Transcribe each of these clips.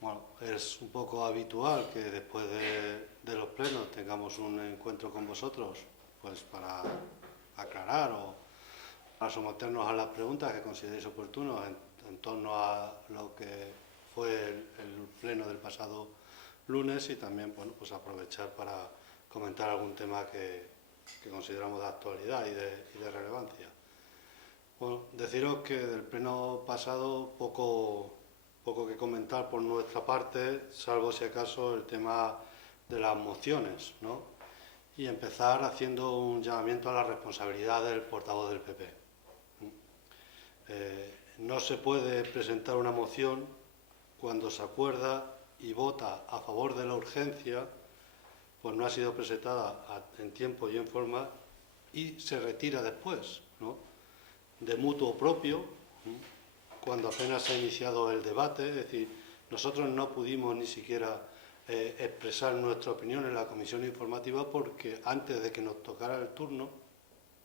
Bueno, es un poco habitual que después de los plenos tengamos un encuentro con vosotros, pues para aclarar o para someternos a las preguntas que consideréis oportunos en torno a lo que fue el pleno del pasado lunes y también, bueno, pues aprovechar para comentar algún tema que consideramos de actualidad y de relevancia. Bueno, deciros que del pleno pasado poco que comentar por nuestra parte, salvo si acaso el tema de las mociones, ¿no? Y empezar haciendo un llamamiento a la responsabilidad del portavoz del PP. No se puede presentar una moción cuando se acuerda y vota a favor de la urgencia, pues no ha sido presentada en tiempo y en forma y se retira después, ¿no? De mutuo propio, cuando apenas se ha iniciado el debate. Es decir, nosotros no pudimos ni siquiera expresar nuestra opinión en la comisión informativa porque antes de que nos tocara el turno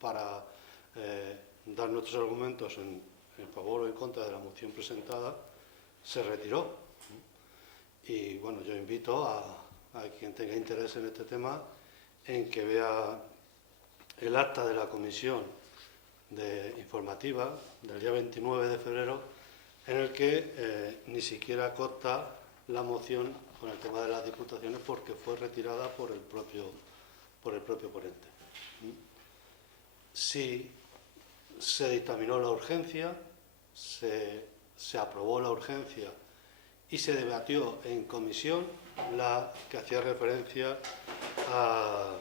para dar nuestros argumentos en favor o en contra de la moción presentada, se retiró. Y bueno, yo invito a quien tenga interés en este tema en que vea el acta de la comisión informativa del día 29 de febrero, en el que ni siquiera consta la moción con el tema de las diputaciones porque fue retirada por el propio ponente. Sí, se dictaminó la urgencia, se aprobó la urgencia y se debatió en comisión la que hacía referencia a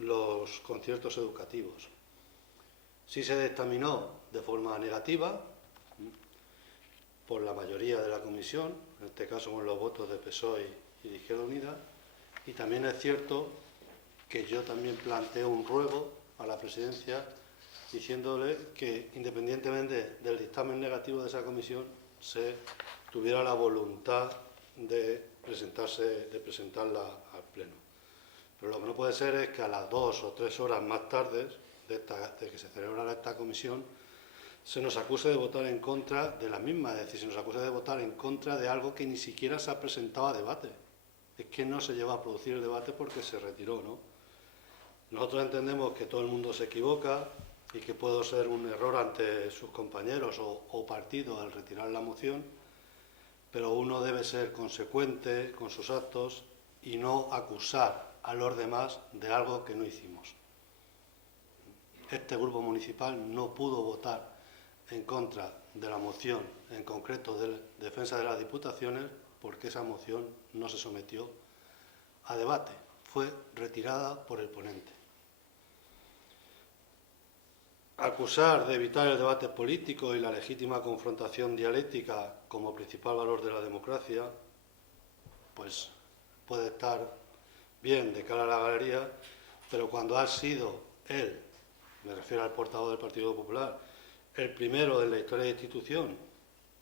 los conciertos educativos. Sí se dictaminó de forma negativa por la mayoría de la comisión, en este caso con los votos de PSOE y de Izquierda Unida, y también es cierto que yo también planteo un ruego a la presidencia diciéndole que, independientemente del dictamen negativo de esa comisión, se tuviera la voluntad de presentarla al Pleno. Pero lo que no puede ser es que a las 2 o 3 horas más tarde de que se celebrara esta comisión se nos acuse de votar en contra de la misma, es decir, se nos acuse de votar en contra de algo que ni siquiera se ha presentado a debate. Es que no se lleva a producir el debate porque se retiró, ¿no? Nosotros entendemos que todo el mundo se equivoca y que puede ser un error ante sus compañeros o partido al retirar la moción, pero uno debe ser consecuente con sus actos y no acusar a los demás de algo que no hicimos. Este grupo municipal no pudo votar en contra de la moción, en concreto de defensa de las diputaciones, porque esa moción no se sometió a debate, fue retirada por el ponente. Acusar de evitar el debate político y la legítima confrontación dialéctica como principal valor de la democracia, pues puede estar bien de cara a la galería, pero cuando ha sido él, me refiero al portavoz del Partido Popular, el primero en la historia de la institución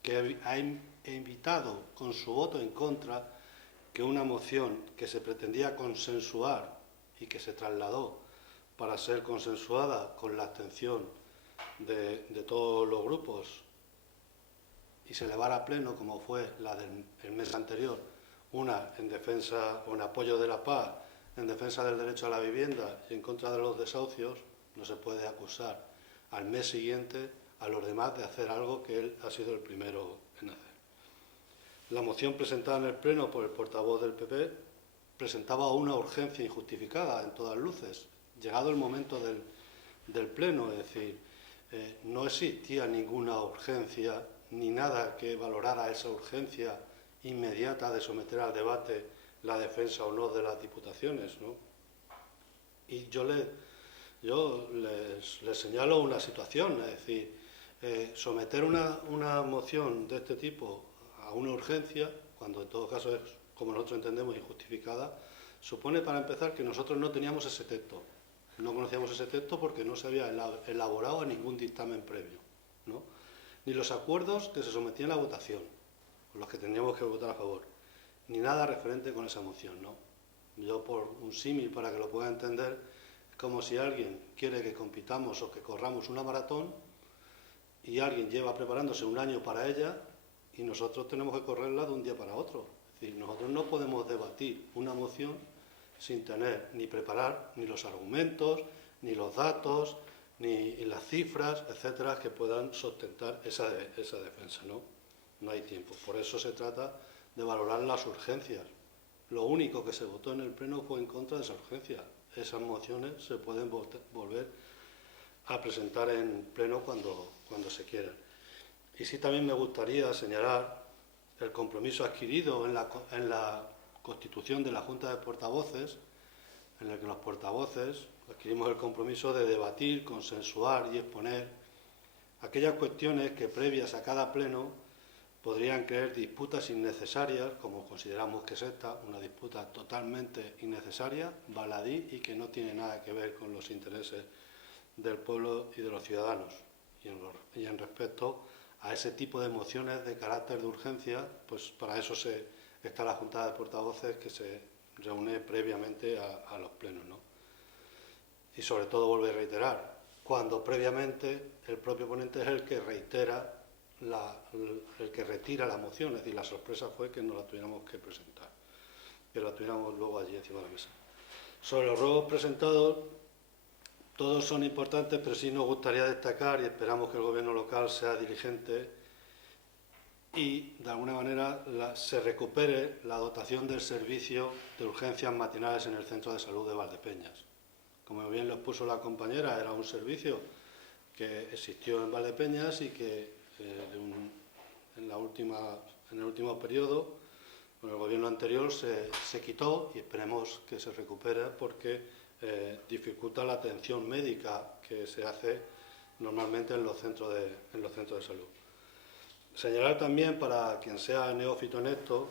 que ha invitado con su voto en contra que una moción que se pretendía consensuar y que se trasladó para ser consensuada con la abstención de todos los grupos y se elevara a pleno, como fue la del mes anterior, una en defensa o en apoyo de la paz, en defensa del derecho a la vivienda y en contra de los desahucios, no se puede acusar al mes siguiente a los demás de hacer algo que él ha sido el primero en hacer. La moción presentada en el Pleno por el portavoz del PP presentaba una urgencia injustificada en todas luces. Llegado el momento del Pleno, es decir, no existía ninguna urgencia ni nada que valorara esa urgencia inmediata de someter al debate la defensa o no de las diputaciones, ¿no? Y yo les señalo una situación, es decir, someter una moción de este tipo a una urgencia, cuando en todo caso es, como nosotros entendemos, injustificada, supone para empezar que nosotros no teníamos ese texto. No conocíamos ese texto porque no se había elaborado a ningún dictamen previo, ¿no? Ni los acuerdos que se sometían a votación, los que tendríamos que votar a favor, ni nada referente con esa moción, ¿no? Yo, por un símil para que lo pueda entender, es como si alguien quiere que compitamos o que corramos una maratón y alguien lleva preparándose un año para ella y nosotros tenemos que correrla de un día para otro. Es decir, nosotros no podemos debatir una moción sin tener ni preparar ni los argumentos, ni los datos, ni las cifras, etcétera, que puedan sustentar esa defensa, ¿no? No hay tiempo. Por eso se trata de valorar las urgencias. Lo único que se votó en el Pleno fue en contra de esa urgencia. Esas mociones se pueden volver a presentar en Pleno cuando se quieran. Y sí también me gustaría señalar el compromiso adquirido en la constitución de la Junta de Portavoces, en el que los portavoces adquirimos el compromiso de debatir, consensuar y exponer aquellas cuestiones que previas a cada pleno podrían crear disputas innecesarias, como consideramos que es esta, una disputa totalmente innecesaria, baladí y que no tiene nada que ver con los intereses del pueblo y de los ciudadanos. Y en respecto a ese tipo de mociones de carácter de urgencia, pues para eso está la Junta de Portavoces, que se reúne previamente a los plenos, ¿no? Y sobre todo, vuelvo a reiterar, cuando previamente el propio ponente es el que reitera, el que retira la moción. Es decir, la sorpresa fue que no la tuviéramos que presentar, que la tuviéramos luego allí encima de la mesa. Sobre los ruegos presentados, todos son importantes, pero sí nos gustaría destacar, y esperamos que el Gobierno local sea diligente y, de alguna manera, se recupere la dotación del servicio de urgencias matinales en el Centro de Salud de Valdepeñas. Como bien lo expuso la compañera, era un servicio que existió en Valdepeñas y que en el último periodo, con el Gobierno anterior, se quitó, y esperemos que se recupere porque dificulta la atención médica que se hace normalmente en los centros de salud. Señalar también, para quien sea neófito en esto,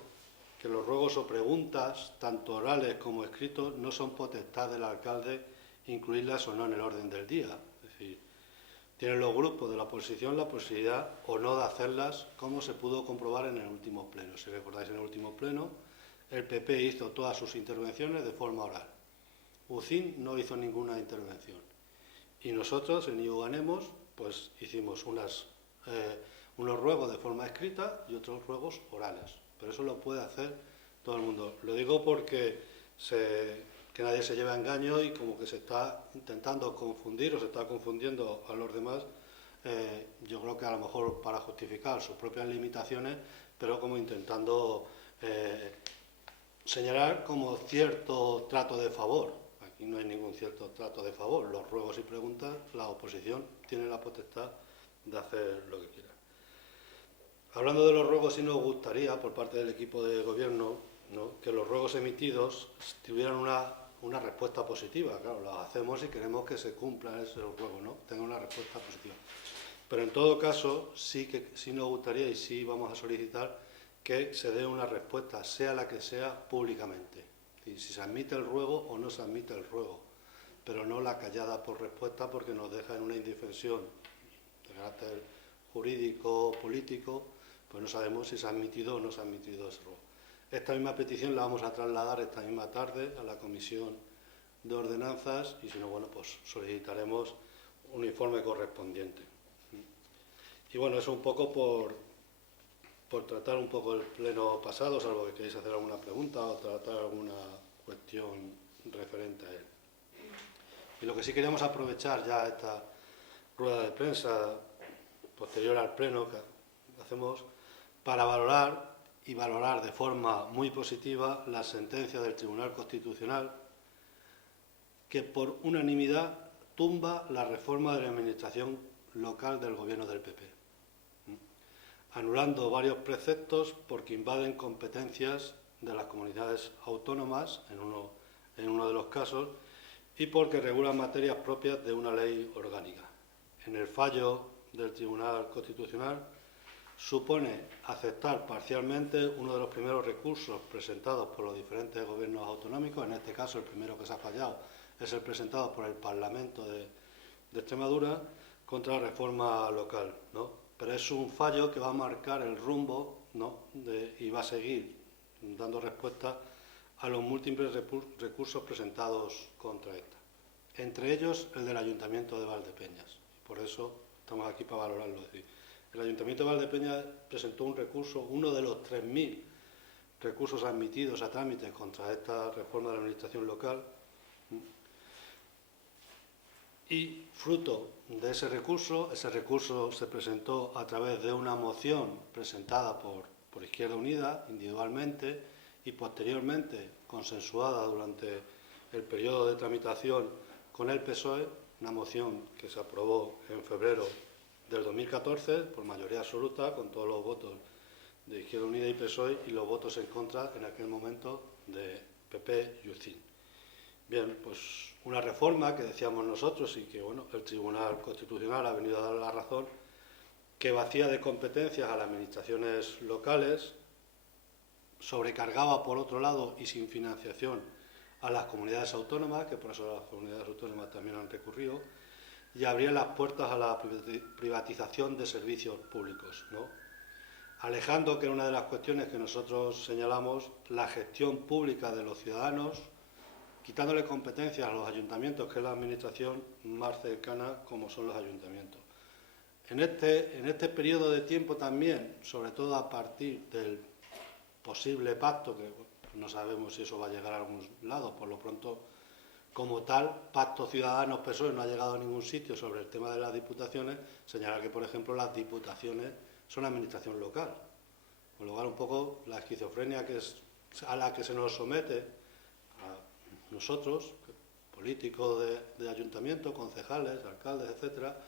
que los ruegos o preguntas, tanto orales como escritos, no son potestad del alcalde incluirlas o no en el orden del día. Es decir, tienen los grupos de la oposición la posibilidad o no de hacerlas, como se pudo comprobar en el último pleno. Si recordáis, en el último pleno el PP hizo todas sus intervenciones de forma oral. UCIN no hizo ninguna intervención. Y nosotros, en IU Ganemos, pues hicimos unos ruegos de forma escrita y otros ruegos orales. Pero eso lo puede hacer todo el mundo. Lo digo porque que nadie se lleve a engaño y como que se está intentando confundir o se está confundiendo a los demás, yo creo que a lo mejor para justificar sus propias limitaciones, pero como intentando señalar como cierto trato de favor. Aquí no hay ningún cierto trato de favor. Los ruegos y preguntas, la oposición tiene la potestad de hacer lo que quiera. Hablando de los ruegos, sí nos gustaría, por parte del equipo de gobierno, ¿no?, que los ruegos emitidos tuvieran una respuesta positiva. Claro, los hacemos y queremos que se cumplan esos ruegos, ¿no?, tengan una respuesta positiva. Pero en todo caso, sí nos gustaría y sí vamos a solicitar que se dé una respuesta, sea la que sea, públicamente. Y si se admite el ruego o no se admite el ruego, pero no la callada por respuesta, porque nos deja en una indefensión de carácter jurídico, político, pues no sabemos si se ha admitido o no se ha admitido ese ruego. Esta misma petición la vamos a trasladar esta misma tarde a la Comisión de Ordenanzas y si no, bueno, pues solicitaremos un informe correspondiente. Y bueno, eso un poco por tratar un poco el pleno pasado, salvo que queréis hacer alguna pregunta o tratar alguna cuestión referente a él. Y lo que sí queríamos aprovechar ya esta rueda de prensa posterior al pleno que hacemos para valorar de forma muy positiva la sentencia del Tribunal Constitucional que por unanimidad tumba la reforma de la administración local del gobierno del PP, anulando varios preceptos porque invaden competencias de las comunidades autónomas en uno de los casos y porque regulan materias propias de una ley orgánica. En el fallo del Tribunal Constitucional supone aceptar parcialmente uno de los primeros recursos presentados por los diferentes gobiernos autonómicos. En este caso, el primero que se ha fallado es el presentado por el Parlamento de Extremadura contra la reforma local, ¿no? Pero es un fallo que va a marcar el rumbo, ¿no?, y va a seguir dando respuesta a los múltiples recursos presentados contra esta. Entre ellos, el del Ayuntamiento de Valdepeñas. Por eso estamos aquí para valorarlo. Es decir, El Ayuntamiento de Valdepeñas presentó un recurso, uno de los 3.000 recursos admitidos a trámite contra esta reforma de la administración local, y fruto de ese recurso se presentó a través de una moción presentada por Izquierda Unida individualmente y posteriormente consensuada durante el periodo de tramitación con el PSOE, una moción que se aprobó en febrero del 2014 por mayoría absoluta, con todos los votos de Izquierda Unida y PSOE y los votos en contra en aquel momento de PP y UCIN. Bien, pues una reforma que decíamos nosotros y que bueno, el Tribunal Constitucional ha venido a dar la razón, que vacía de competencias a las administraciones locales, sobrecargaba por otro lado y sin financiación a las comunidades autónomas, que por eso las comunidades autónomas también han recurrido, y abría las puertas a la privatización de servicios públicos, ¿no? Alejando, que era una de las cuestiones que nosotros señalamos, la gestión pública de los ciudadanos, quitándole competencias a los ayuntamientos, que es la administración más cercana como son los ayuntamientos. En este periodo de tiempo también, sobre todo a partir del posible pacto, que no sabemos si eso va a llegar a algún lado, por lo pronto, como tal, pacto Ciudadanos-PSOE no ha llegado a ningún sitio sobre el tema de las diputaciones, señalar que, por ejemplo, las diputaciones son administración local. Con lo cual, un poco la esquizofrenia a la que se nos somete a nosotros, políticos de ayuntamiento, concejales, alcaldes, etcétera,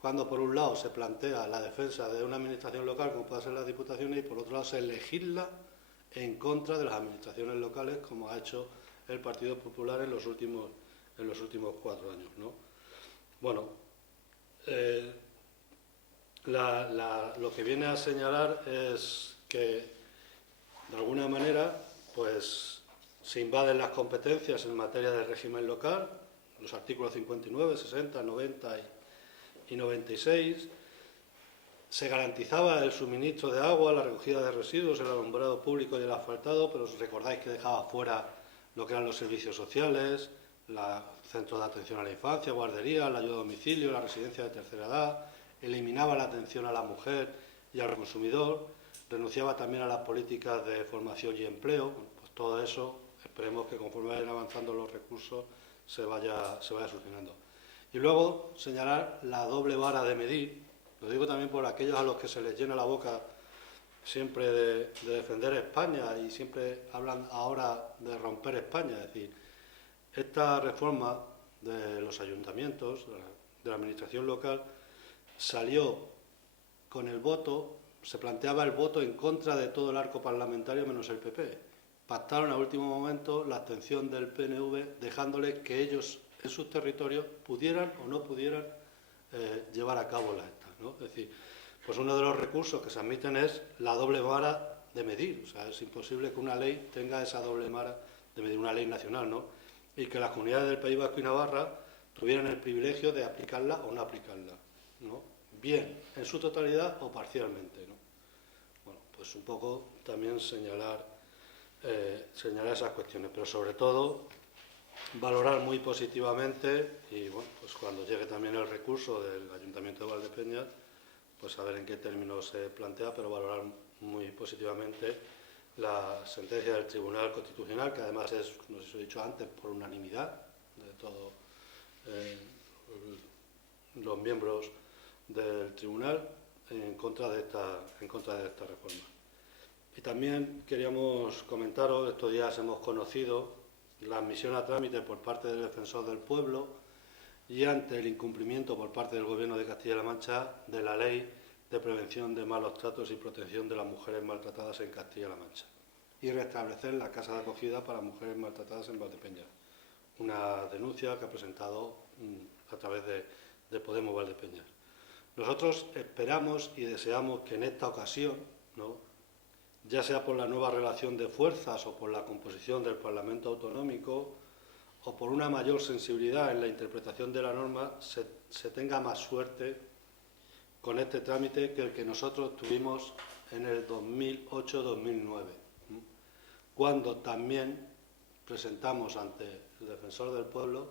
cuando por un lado se plantea la defensa de una administración local, como puede ser las diputaciones, y por otro lado se legisla en contra de las administraciones locales, como ha hecho el Partido Popular en los últimos 4 años, ¿no? Bueno, lo que viene a señalar es que, de alguna manera, pues se invaden las competencias en materia de régimen local, los artículos 59, 60, 90 y 96. Se garantizaba el suministro de agua, la recogida de residuos, el alumbrado público y el asfaltado, pero os recordáis que dejaba fuera lo que eran los servicios sociales, centros de atención a la infancia, guarderías, la ayuda a domicilio, la residencia de tercera edad, eliminaba la atención a la mujer y al consumidor, renunciaba también a las políticas de formación y empleo. Pues todo eso, esperemos que conforme vayan avanzando los recursos se vaya solucionando. Y luego señalar la doble vara de medir. Lo digo también por aquellos a los que se les llena la boca siempre de defender España y siempre hablan ahora de romper España. Es decir, esta reforma de los ayuntamientos, de la administración local, salió con el voto, se planteaba el voto en contra de todo el arco parlamentario menos el PP. Pactaron a último momento la abstención del PNV, dejándoles que ellos en sus territorios pudieran o no pudieran llevar a cabo las estas, ¿no? Es decir, pues uno de los recursos que se admiten es la doble vara de medir. O sea, es imposible que una ley tenga esa doble vara de medir, una ley nacional, ¿no? Y que las comunidades del País Vasco y Navarra tuvieran el privilegio de aplicarla o no aplicarla, ¿no? Bien, en su totalidad o parcialmente, ¿no? Bueno, pues un poco también señalar esas cuestiones, pero sobre todo valorar muy positivamente y bueno, pues cuando llegue también el recurso del Ayuntamiento de Valdepeñas, pues a ver en qué términos se plantea, pero valorar muy positivamente la sentencia del Tribunal Constitucional, que además es, no sé si os he dicho antes, por unanimidad de todos los miembros del Tribunal en contra de esta reforma. Y también queríamos comentaros, estos días hemos conocido la admisión a trámite por parte del Defensor del Pueblo y ante el incumplimiento por parte del Gobierno de Castilla-La Mancha de la Ley de Prevención de Malos Tratos y Protección de las Mujeres Maltratadas en Castilla-La Mancha y restablecer la casa de acogida para mujeres maltratadas en Valdepeñas. Una denuncia que ha presentado a través de Podemos Valdepeñas. Nosotros esperamos y deseamos que en esta ocasión, ¿no?, ya sea por la nueva relación de fuerzas o por la composición del Parlamento Autonómico o por una mayor sensibilidad en la interpretación de la norma, se tenga más suerte con este trámite que el que nosotros tuvimos en el 2008-2009, cuando también presentamos ante el Defensor del Pueblo,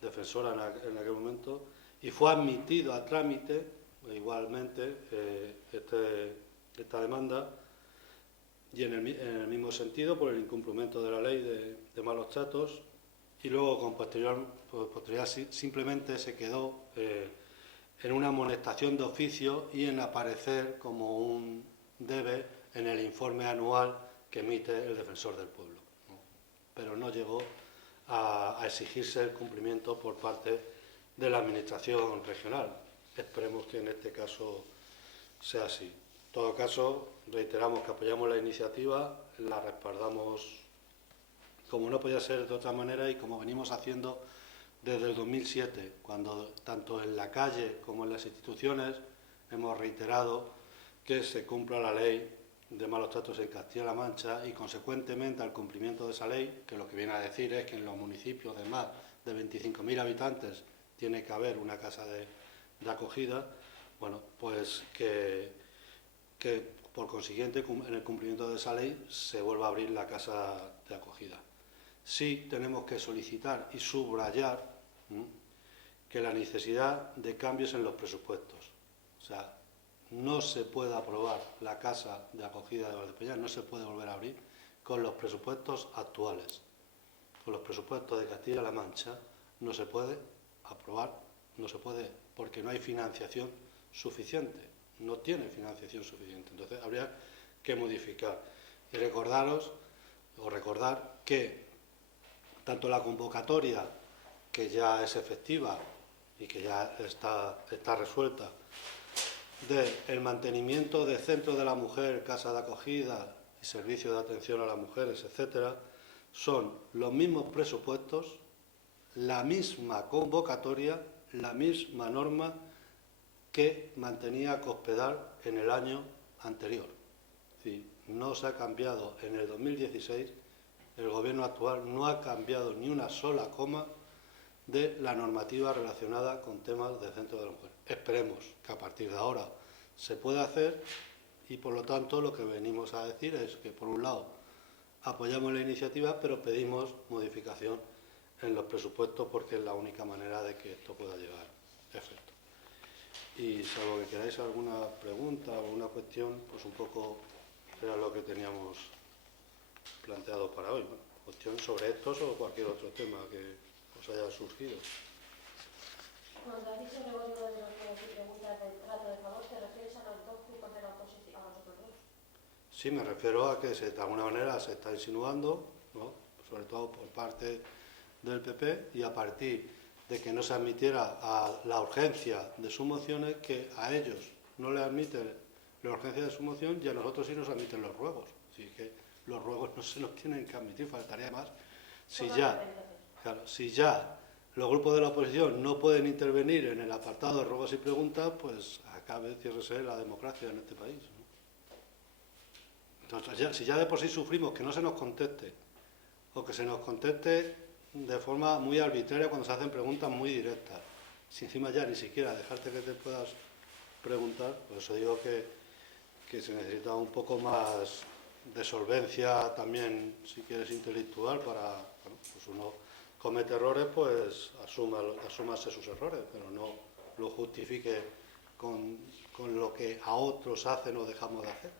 defensora en aquel momento, y fue admitido a trámite igualmente esta demanda, y en el mismo sentido por el incumplimiento de la ley de malos tratos, y luego con posterioridad simplemente se quedó en una amonestación de oficio y en aparecer como un debe en el informe anual que emite el Defensor del Pueblo, ¿no? Pero no llegó a exigirse el cumplimiento por parte de la Administración regional. Esperemos que en este caso sea así. En todo caso, reiteramos que apoyamos la iniciativa, la respaldamos como no podía ser de otra manera y como venimos haciendo desde el 2007, cuando tanto en la calle como en las instituciones hemos reiterado que se cumpla la ley de malos tratos en Castilla-La Mancha y, consecuentemente, al cumplimiento de esa ley, que lo que viene a decir es que en los municipios de más de 25.000 habitantes tiene que haber una casa de acogida, bueno, pues que por consiguiente, en el cumplimiento de esa ley, se vuelva a abrir la casa de acogida. Sí tenemos que solicitar y subrayar que la necesidad de cambios en los presupuestos. O sea, no se puede aprobar la casa de acogida de Valdepeñas, no se puede volver a abrir con los presupuestos actuales. Con los presupuestos de Castilla-La Mancha no se puede aprobar, no se puede, porque no hay financiación suficiente, no tiene financiación suficiente. Entonces habría que modificar. Y recordar que tanto la convocatoria, que ya es efectiva y que ya está resuelta, del mantenimiento de centros de la mujer, casa de acogida y servicios de atención a las mujeres, etcétera, son los mismos presupuestos, la misma convocatoria, la misma norma que mantenía Cospedal en el año anterior. Es decir, no se ha cambiado en el 2016, el Gobierno actual no ha cambiado ni una sola coma de la normativa relacionada con temas de centro de la mujer. Esperemos que a partir de ahora se pueda hacer y, por lo tanto, lo que venimos a decir es que, por un lado, apoyamos la iniciativa, pero pedimos modificación en los presupuestos porque es la única manera de que esto pueda llegar a efecto. Y salvo que queráis alguna pregunta o alguna cuestión, pues un poco era lo que teníamos planteado para hoy. Bueno, cuestión sobre estos o cualquier otro tema que os haya surgido. Cuando has dicho revolver de los que preguntas del trato de favor, ¿te refieres a los dos grupos de la oposición, a los otros dos? Sí, me refiero a que de alguna manera se está insinuando, ¿no?, sobre todo por parte del PP, y a partir de que no se admitiera a la urgencia de sus mociones, que a ellos no les admiten la urgencia de su moción y a nosotros sí nos admiten los ruegos. Así que los ruegos no se nos tienen que admitir, faltaría más. Si ya los grupos de la oposición no pueden intervenir en el apartado de ruegos y preguntas, pues acabe, ciérrese la democracia en este país, ¿no? Entonces, si ya de por sí sufrimos que no se nos conteste, o que se nos conteste de forma muy arbitraria cuando se hacen preguntas muy directas, si encima ya ni siquiera dejarte que te puedas preguntar, por eso digo que se necesita un poco más de solvencia también, si quieres, intelectual, para, bueno, pues uno comete errores, pues asúmase sus errores, pero no lo justifique con lo que a otros hacen o dejamos de hacer.